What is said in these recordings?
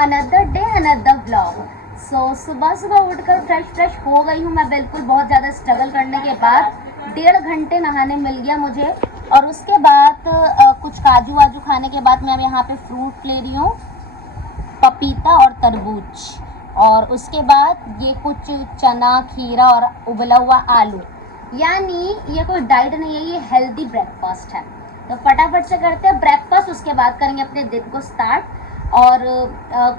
Another day another blog. So सुबह सुबह उठकर फ्रेश हो गई हूँ मैं बिल्कुल, बहुत ज़्यादा स्ट्रगल करने के बाद 1.5 घंटे नहाने मिल गया मुझे। और उसके बाद कुछ काजू वाजू खाने के बाद मैं अब यहाँ पे फ्रूट ले रही हूँ, पपीता और तरबूज। और उसके बाद ये कुछ चना, खीरा और उबला हुआ आलू। यानी ये कोई डाइट नहीं है, ये हेल्दी ब्रेकफास्ट है। तो फटाफट से करते हैं ब्रेकफास्ट, उसके बाद करेंगे अपने दिन को स्टार्ट। और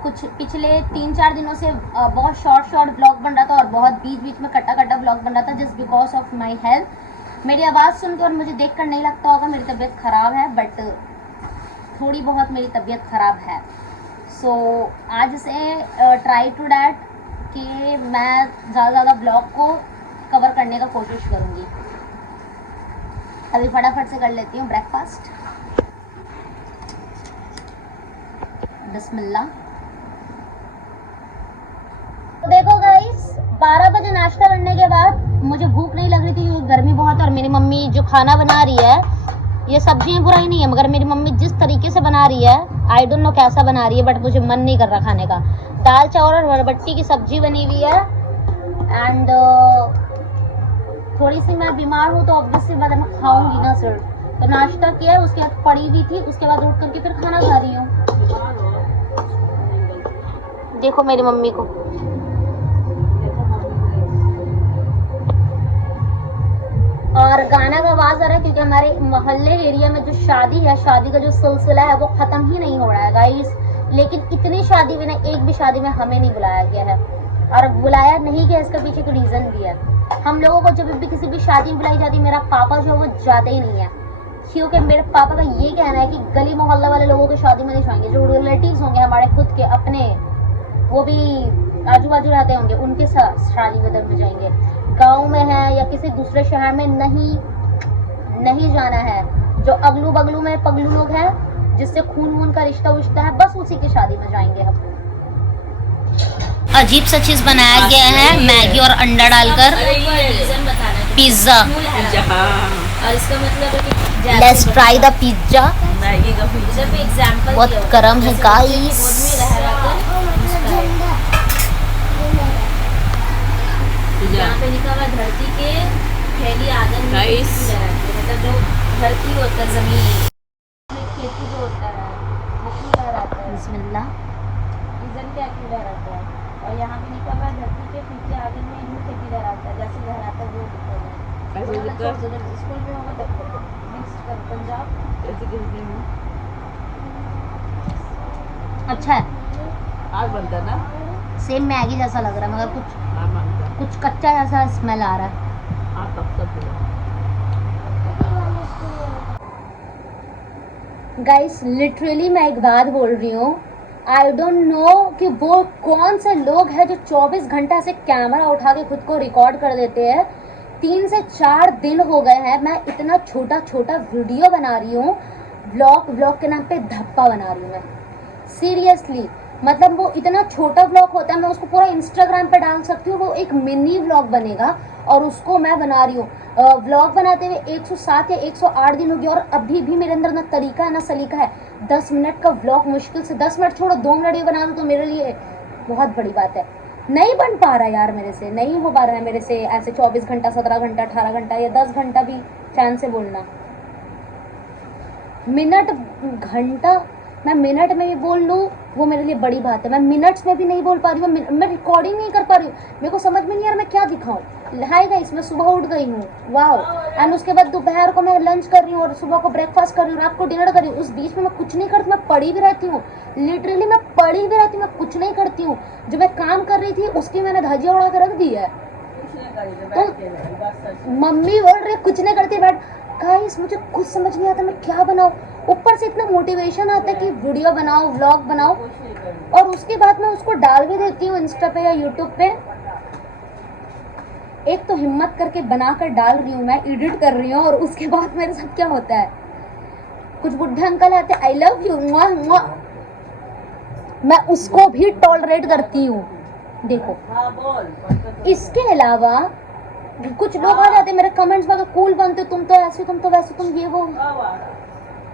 कुछ पिछले 3-4 दिनों से बहुत शॉर्ट ब्लॉग बन रहा था और बहुत बीच में कटा ब्लॉग बन रहा था, just because of my health. मेरी आवाज़ सुनकर और मुझे देखकर नहीं लगता होगा मेरी तबीयत ख़राब है, बट थोड़ी बहुत मेरी तबीयत ख़राब है। सो आज से ट्राई टू डैट कि मैं ज़्यादा ब्लॉग को कवर करने का कोशिश करूँगी। अभी फटाफट से कर लेती हूँ ब्रेकफास्ट। बिस्मिल्लाह। तो देखो गाइस, 12 बजे नाश्ता करने के बाद मुझे भूख नहीं लग रही थी क्योंकि गर्मी बहुत है। और मेरी मम्मी जो खाना बना रही है, ये सब्जियां बुराई नहीं है, मगर मेरी मम्मी जिस तरीके से बना रही है, आई डोंट नो कैसा बना रही है, बट मुझे मन नहीं कर रहा खाने का। दाल चावल और बरबट्टी की सब्जी बनी हुई है। एंड थोड़ी सी मैं बीमार हूँ तो ऑब्वियसली बाद मैं खाऊंगी ना सर। तो नाश्ता किया, उसके बाद पड़ी हुई थी, उसके बाद उठ करके फिर खाना खा रही हूँ। देखो मेरी मम्मी को। और गाना का आवाज आ रहा है क्योंकि हमारे मोहल्ले एरिया में जो शादी है, शादी का जो सिलसिला है वो खत्म ही नहीं हो रहा है गाइस। लेकिन इतनी शादी में ना, एक भी शादी में हमें नहीं बुलाया गया है। और बुलाया नहीं गया, इसका पीछे कोई रीजन भी है। हम लोगों को जब भी किसी भी शादी में बुलाई जाती है, मेरा पापा जो है वो जाते ही नहीं है, क्योंकि मेरे पापा का ये कहना है कि गली मोहल्ला वाले लोगों की शादी में नहीं जाएंगे। जो रिलेटिव्स होंगे हमारे खुद के अपने, वो भी आजू बाजू रहते होंगे, उनके साथ शादी में जाएंगे। गांव में है या किसी दूसरे शहर में नहीं जाना है। जो अगलू बगलू में पगलू लोग हैं, जिससे खून वून का रिश्ता विश्ता है, बस उसी की शादी में जाएंगे हम। अजीब सा चीज बनाया गया है, मैगी और अंडा डालकर पिज्जा। और इसका मतलब है कि let's try the pizza. Maggi का पिज्जा पे एग्जांपल बहुत गर्म है गाइस। यहाँ पे लिखा हुआ धरती के फैली आदम, मतलब जो धरती होता है, जमीन खेती जो होता है वो खुला रहता है। बिस्मिल्लाह। सीजन क्या खुला रहता है। और यहाँ पे लिखा हुआ धरती के पीछे आगे में यूँ खेती लहराता है, जैसे लहराता है वो लिखा हुआ है। स्कूल में होगा तब नेक्स्ट कर पंजाब अच्छा है, आग बनता है ना, सेम मैगी जैसा लग रहा है, मगर कुछ कच्चा जैसा स्मेल आ रहा है। गाइस लिटरली मैं एक बात बोल रही हूँ, आई डोंट नो कि वो कौन से लोग हैं जो 24 घंटा से कैमरा उठा के खुद को रिकॉर्ड कर देते हैं। 3 से 4 दिन हो गए हैं मैं इतना छोटा वीडियो बना रही हूँ, ब्लॉग के नाम पे धप्पा बना रही हूँ मैं। सीरियसली, मतलब वो इतना छोटा ब्लॉग होता है, मैं उसको पूरा इंस्टाग्राम पे डाल सकती हूँ, वो एक मिनी ब्लॉग बनेगा और उसको मैं बना रही हूँ। ब्लॉग बनाते हुए 107 या 108 दिन हो गया और अभी भी मेरे अंदर ना तरीका है ना सलीका है। 10 मिनट का ब्लॉग मुश्किल से, 10 मिनट छोड़ो 2 मिनट भी बना दूँ तो मेरे लिए बहुत बड़ी बात है। नहीं बन पा रहा यार, मेरे से नहीं हो पा रहा है, मेरे से ऐसे 24 घंटा, 17 घंटा, 18 घंटा या 10 घंटा भी चैन से बोलना। मिनट घंटा, मैं मिनट में भी बोल लूँ वो मेरे लिए बड़ी बात है। मैं मिनट्स में भी नहीं बोल पा रही हूँ, मैं रिकॉर्डिंग नहीं कर पा रही हूँ। मेरे को समझ में नहीं आ रहा मैं क्या दिखाऊँ। हाय गाइस, मैं सुबह उठ गई हूँ, वाओ। एंड उसके बाद दोपहर को मैं लंच कर रही हूँ और सुबह को ब्रेकफास्ट कर रही हूँ, रात को डिनर कर रही हूँ। उस बीच में मैं कुछ नहीं करती, मैं पड़ी भी रहती हूँ। लिटरली मैं पड़ी भी रहती हूँ, मैं कुछ नहीं करती हूँ। जो मैं काम कर रही थी उसकी मैंने धजिया उड़ा के रख दी है। तो मम्मी बोल रही कुछ नहीं करती, बट गाइस मुझे कुछ समझ नहीं आता मैं क्या बनाऊँ। ऊपर से इतना मोटिवेशन आता है कि वीडियो बनाओ, व्लॉग बनाओ, और उसके बाद मैं उसको डाल भी देती हूँ इंस्टा पे या यूट्यूब पे। एक तो हिम्मत करके बनाकर डाल रही हूँ, मैं एडिट कर रही हूँ, और उसके बाद मेरे साथ क्या होता है, कुछ बुढ़े अंकल आते आई लव यू, मैं उसको भी टॉलरेट करती हूँ। देखो, इसके अलावा कुछ लोग आ जाते मेरे कमेंट्स में, कूल बनते तुम तो ऐसे, तुम तो वैसे, तुम ये वो।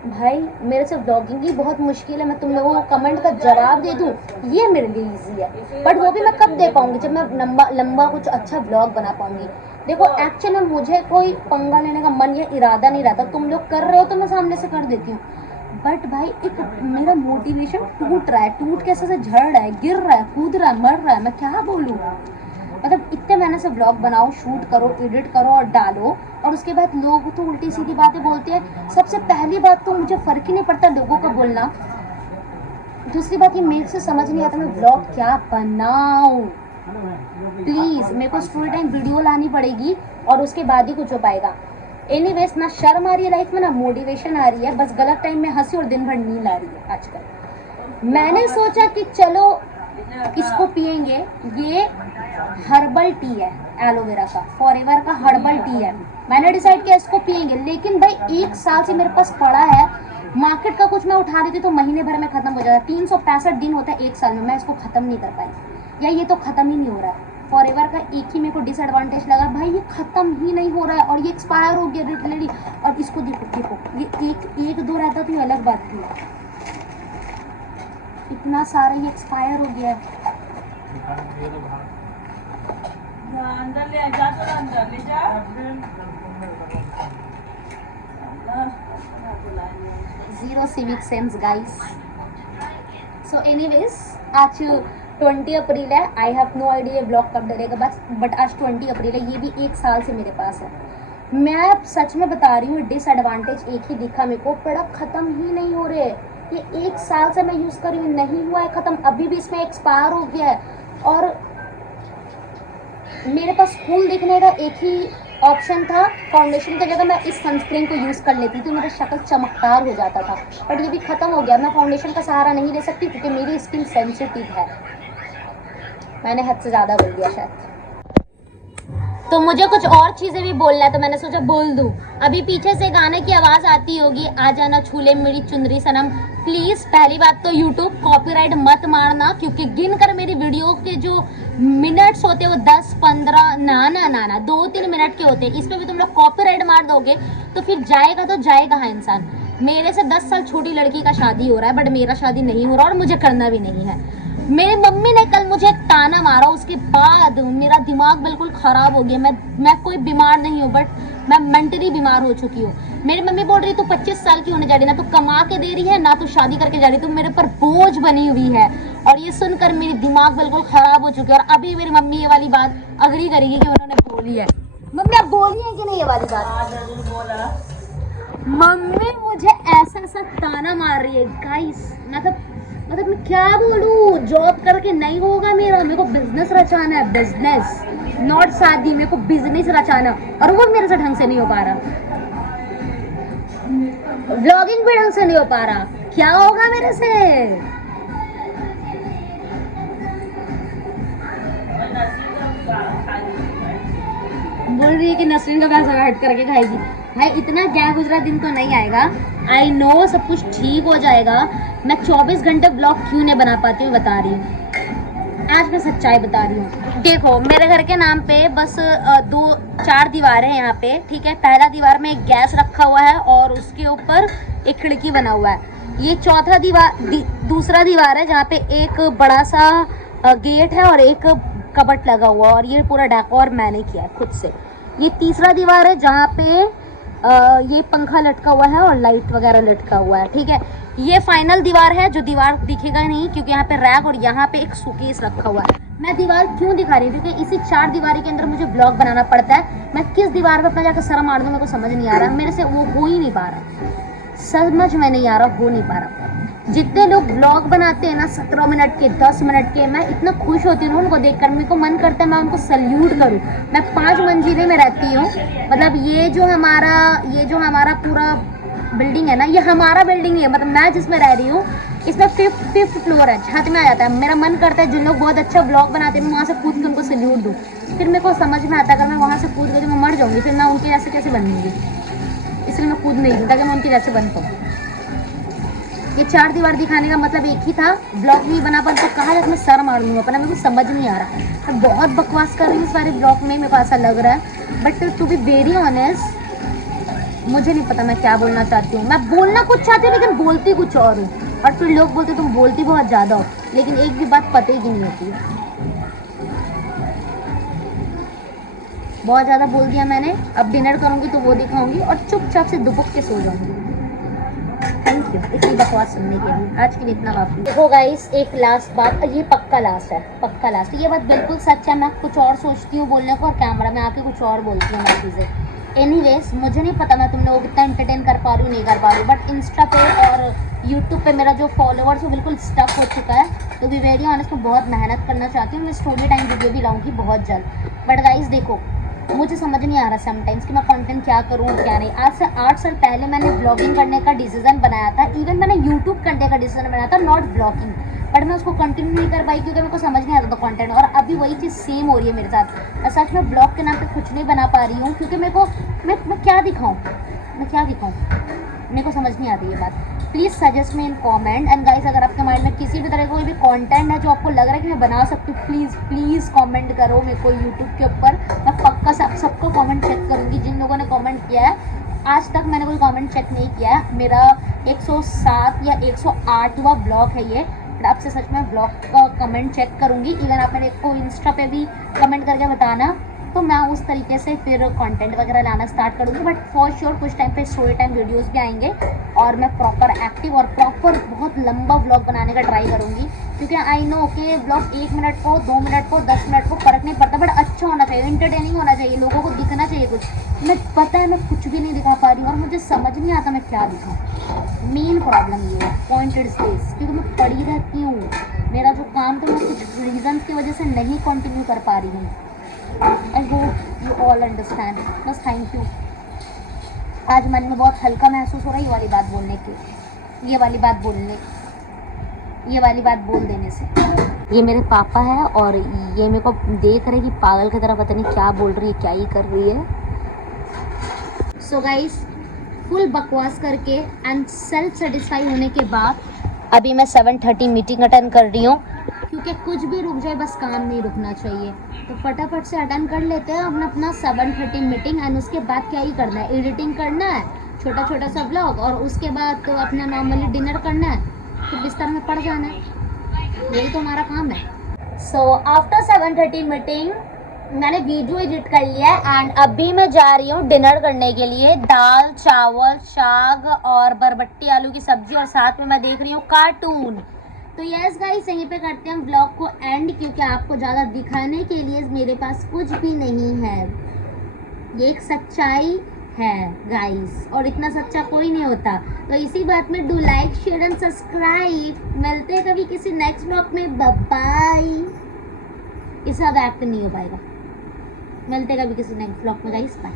भाई मेरे से व्लॉगिंग ही बहुत मुश्किल है, मैं तुम लोगों को कमेंट का जवाब दे दूँ ये मेरे लिए इजी है, बट वो भी मैं कब दे पाऊंगी जब मैं लंबा लंबा कुछ अच्छा व्लॉग बना पाऊंगी। देखो एक्चुअली में मुझे कोई पंगा लेने का मन या इरादा नहीं रहता, तुम लोग कर रहे हो तो मैं सामने से कर देती हूँ, बट भाई एक मेरा मोटिवेशन टूट रहा है, टूट कैसे से झड़ रहा है, गिर रहा है, कूद रहा है, मर रहा है, मैं क्या बोलूँ। मतलब इतने महीने से ब्लॉग बनाओ, शूट करो, एडिट करो और डालो, और उसके बाद लोग तो उल्टी सीधी बातें बोलते हैं। सबसे पहली बात तो मुझे फ़र्क ही नहीं पड़ता लोगों का बोलना, दूसरी बात ये मेरे से समझ नहीं आता मैं ब्लॉग क्या बनाऊँ। प्लीज़ मेरे को स्टोरी टाइम वीडियो लानी पड़ेगी और उसके बाद ही कुछ हो पाएगा। एनीवेज, ना शर्म आ रही है लाइफ में, ना मोटिवेशन आ रही है, बस गलत टाइम में हंसी और दिन भर नींद आ रही है आजकल। मैंने सोचा कि चलो इसको पियेंगे, ये हर्बल टी है एलोवेरा का, फॉरएवर का हर्बल टी है, मैंने डिसाइड किया इसको पियेंगे। लेकिन भाई 1 साल से मेरे पास पड़ा है, मार्केट का कुछ मैं उठा रही थी तो महीने भर में खत्म हो जाता है, 365 दिन होता है 1 साल में, मैं इसको ख़त्म नहीं कर पाई, या ये तो ख़त्म ही नहीं हो रहा है। फॉरएवर का एक ही मेरे को डिसएडवांटेज लगा, भाई ये ख़त्म ही नहीं हो रहा है और ये एक्सपायर हो गया लिटरली। और इसको देखो ये एक दो रहता तो ये अलग बात थी, इतना सारा ये एक्सपायर हो गया है। अंदर ले जा, तो अंदर ले जा। Zero civic sense guys. So anyways, आज 20 अप्रैल है, आई हैव नो आइडिया ये ब्लॉग कब डलेगा बस, बट आज 20 अप्रैल है, ये भी 1 साल से मेरे पास है। मैं सच में बता रही हूँ, डिसएडवांटेज एक ही दिखा मेरे को, प्रोडक्ट ख़त्म ही नहीं हो रहे। ये 1 साल से मैं यूज़ कर रही हूँ, नहीं हुआ है ख़त्म, अभी भी इसमें एक्सपायर हो गया है। और मेरे पास फूल दिखने का एक ही ऑप्शन था, फाउंडेशन की जगह मैं इस सनस्क्रीन को यूज़ कर लेती तो मेरा शक्ल चमकदार हो जाता था, बट ये भी ख़त्म हो गया। मैं फाउंडेशन का सहारा नहीं ले सकती क्योंकि मेरी स्किन सेंसिटिव है। मैंने हद से ज़्यादा बोल दिया शायद, तो मुझे कुछ और चीज़ें भी बोलना है तो मैंने सोचा बोल दूँ। अभी पीछे से गाने की आवाज़ आती होगी, आ जाना छूले मेरी चुनरी सनम। प्लीज़ पहली बात तो यूट्यूब कॉपीराइट मत मारना, क्योंकि गिन कर मेरी वीडियो के जो मिनट्स होते हैं वो 10-15 ना 2-3 मिनट के होते हैं, इस पर भी तुम लोग कॉपीराइट मार दोगे तो फिर जाएगा तो जाएगा हाँ इंसान। मेरे से 10 साल छोटी लड़की का शादी हो रहा है, बट मेरा शादी नहीं हो रहा और मुझे करना भी नहीं है। मेरी मम्मी ने कल मुझे एक ताना मारा, उसके बाद मेरा दिमाग बिल्कुल ख़राब हो गया। मैं कोई बीमार नहीं हूँ, बट मैं मेंटली बीमार हो चुकी हूँ। मेरी मम्मी बोल रही तू 25 साल की होने जा रही, ना तो कमा के दे रही है ना तो शादी करके जा रही, तो मेरे पर बोझ बनी हुई है। और ये सुनकर मेरी दिमाग बिल्कुल ख़राब हो चुकी है। और अभी मेरी मम्मी ये वाली बात अग्री करेगी कि उन्होंने बोली है। मम्मी आप बोली है कि नहीं ये वाली बात? मम्मी मुझे ऐसा ताना मार रही है गाइस, मतलब मैं क्या बोलूँ, जॉब करके नहीं होगा मेरा, मेरे को बिजनेस रचाना है, बिजनेस नॉट शादी, मेरे को बिजनेस रचाना, और वो मेरे से ढंग से नहीं हो पा रहा, व्लॉगिंग भी ढंग से नहीं हो पा रहा, क्या होगा मेरे से। बोल रही है कि नसरीन का पैसा हट करके खाएगी। भाई इतना क्या गुजरा दिन तो नहीं आएगा, आई नो सब कुछ ठीक हो जाएगा। मैं 24 घंटे ब्लॉग क्यों नहीं बना पाती हूँ बता रही हूँ, आज मैं सच्चाई बता रही हूँ। देखो मेरे घर के नाम पे बस 2-4 दीवारें हैं यहाँ पे, ठीक है। पहला दीवार में एक गैस रखा हुआ है और उसके ऊपर एक खिड़की बना हुआ है। ये चौथा दूसरा दीवार है जहाँ पे एक बड़ा सा गेट है और एक कबट लगा हुआ, और ये पूरा डेकोर मैंने किया है खुद से। ये तीसरा दीवार है जहाँ पे ये पंखा लटका हुआ है और लाइट वगैरह लटका हुआ है, ठीक है। ये फाइनल दीवार है, जो दीवार दिखेगा नहीं क्योंकि यहाँ पे रैक और यहाँ पे एक शोकेस रखा हुआ है। मैं दीवार क्यों दिखा रही हूँ, क्योंकि इसी 4 दीवारी के अंदर मुझे ब्लॉग बनाना पड़ता है। मैं किस दीवार पे अपना जाकर सर मार दूँ मेरे को समझ नहीं आ रहा, मेरे से वो हो ही नहीं पा रहा, समझ में नहीं आ रहा, हो नहीं पा रहा। जितने लोग ब्लॉग बनाते हैं ना 17 मिनट के, 10 मिनट के, मैं इतना खुश होती हूँ उनको देखकर, मेरे को मन करता है मैं उनको सल्यूट करूँ। मैं 5 मंजिले में रहती हूँ, मतलब ये जो हमारा पूरा बिल्डिंग है ना, ये हमारा बिल्डिंग नहीं है, मतलब मैं जिसमें रह रही हूँ इसमें 5th फ्लोर है, छत में आ जाता है। मेरा मन करता है जिन लोग बहुत अच्छा ब्लॉग बनाते हैं मैं वहाँ से कूद के उनको सल्यूट दूँ। फिर मेरे को समझ में आता है अगर मैं वहाँ से कूद गई तो मैं मर जाऊँगी, फिर मैं उनके जैसे कैसे बनूँगी, इसलिए मैं कूद नहीं दूँ ताकि मैं उनके जैसे बन पाऊँ। ये 4 दीवार दिखाने का मतलब एक ही था, ब्लॉग नहीं बना पाता तो कहा जाता मैं सर मार लूँगा, अपना मेरे को समझ नहीं आ रहा। मैं बहुत बकवास कर रही हूँ इस बारे ब्लॉग में, मेरे को ऐसा लग रहा है, but to be very honest मुझे नहीं पता मैं क्या बोलना चाहती हूँ। मैं बोलना कुछ चाहती हूँ लेकिन बोलती कुछ और हूँ, और फिर लोग बोलते तुम बोलती बहुत ज़्यादा हो, लेकिन एक भी बात पता ही नहीं होती है। बहुत ज़्यादा बोल दिया मैंने, अब डिनर करूँगी तो वो दिखाऊंगी और चुपचाप से दुबक के सो जाऊँगी। थैंक यू इतनी बकवास सुनने के लिए, आज के लिए इतना काफ़ी। देखो गाइस, एक लास्ट बात, ये पक्का लास्ट है, पक्का लास्ट, ये बात बिल्कुल सच है। मैं कुछ और सोचती हूँ बोलने को और कैमरा में आके कुछ और बोलती हूँ मैं चीज़ें। एनीवेज, मुझे नहीं पता मैं तुम लोगों को कितना एंटरटेन कर पा रही हूँ नहीं कर पा रही हूँ, बट इंस्टा पे और यूट्यूब पे मेरा जो फॉलोअर्स है बिल्कुल स्टक हो चुका है। तो भी वेरी ऑनेस्ट, मैं बहुत मेहनत करना चाहती हूँ, मैं स्टोरी टाइम वीडियो भी लाऊंगी बहुत जल्द। बट गाइस देखो, मुझे समझ नहीं आ रहा समटाइम्स कि मैं कंटेंट क्या करूँ और क्या नहीं। आज से 8 साल पहले मैंने ब्लॉगिंग करने का डिसीजन बनाया था, इवन मैंने यूट्यूब करने का डिसीजन बनाया था, नॉट ब्लॉगिंग, बट मैं उसको कंटिन्यू नहीं कर पाई क्योंकि मेरे को समझ नहीं आता था कंटेंट। और अभी वही चीज़ सेम हो रही है मेरे साथ। सच में ब्लॉग के नाम पे कुछ नहीं बना पा रही हूँ क्योंकि मेरे को मैं क्या दिखाऊँ, मैं क्या दिखाऊँ, मेरे को समझ नहीं आती ये बात। Please suggest me in comment. And guys, अगर आपके माइंड में किसी भी तरह का कोई भी कंटेंट है जो आपको लग रहा है कि मैं बना सकती हूँ, प्लीज़ कमेंट करो मेरे को यूट्यूब के ऊपर। मैं पक्का सबको कमेंट चेक करूँगी जिन लोगों ने कमेंट किया है। आज तक मैंने कोई कमेंट चेक नहीं किया है। मेरा 107 या 108वां ब्लॉग है ये, बट आपसे सच में ब्लॉग का कमेंट चेक करूँगी। इवन आप मेरे को इंस्टा पे भी कमेंट करके बताना, तो मैं उस तरीके से फिर कंटेंट वगैरह लाना स्टार्ट करूँगी। बट फॉर श्योर कुछ टाइम पे स्टोरी टाइम वीडियोस भी आएंगे और मैं प्रॉपर एक्टिव और प्रॉपर बहुत लंबा व्लॉग बनाने का ट्राई करूँगी, क्योंकि आई नो कि व्लॉग 1 मिनट को, 2 मिनट को, 10 मिनट को फ़र्क नहीं पड़ता, बट अच्छा होना चाहिए, इंटरटेनिंग होना चाहिए, लोगों को दिखना चाहिए कुछ। मैं पता है मैं कुछ भी नहीं दिखा पा रही हूँ और मुझे समझ नहीं आता मैं क्या दिखाऊँ। मेन प्रॉब्लम ये है, पॉइंटेड स्पेस, क्योंकि मैं पढ़ी रहती हूँ। मेरा जो काम था मैं कुछ रीज़न की वजह से नहीं कंटिन्यू कर पा रही हूँ। I hope you all understand. बस थैंक यू। आज मन में बहुत हल्का महसूस हो रहा है ये वाली बात बोलने की, ये वाली बात बोल देने से। ये मेरे पापा है और ये मेरे को देख रहे कि पागल की तरह पता नहीं क्या बोल रही है, क्या ही कर रही है। सो गाइस, फुल बकवास करके एंड सेल्फ सेटिस्फाई होने के बाद अभी मैं 7:30 मीटिंग अटेंड कर रही हूँ, क्योंकि कुछ भी रुक जाए बस काम नहीं रुकना चाहिए। तो फटाफट से अटेंड कर लेते हैं अपना 7:30 मीटिंग। एंड उसके बाद क्या ही करना है, एडिटिंग करना है, छोटा छोटा सा व्लॉग, और उसके बाद तो अपना नॉर्मली डिनर करना है, फिर बिस्तर में पड़ जाना है। यही तो हमारा काम है। सो आफ्टर 7:30 मीटिंग मैंने वीडियो एडिट कर लिया है एंड अभी मैं जा रही हूँ डिनर करने के लिए। दाल, चावल, साग और बरबट्टी आलू की सब्जी, और साथ में मैं देख रही हूँ कार्टून। तो यस गाइस, यहीं पे करते हैं ब्लॉग को एंड, क्योंकि आपको ज़्यादा दिखाने के लिए मेरे पास कुछ भी नहीं है। ये एक सच्चाई है गाइस, और इतना सच्चा कोई नहीं होता। तो इसी बात में do like, share and subscribe. मिलते हैं कभी किसी नेक्स्ट ब्लॉग में। Bye bye. इससे ज़्यादा एक्ट नहीं हो पाएगा। मिलते हैं कभी किसी नेक्स्ट ब्लॉग में गाइस। बाय।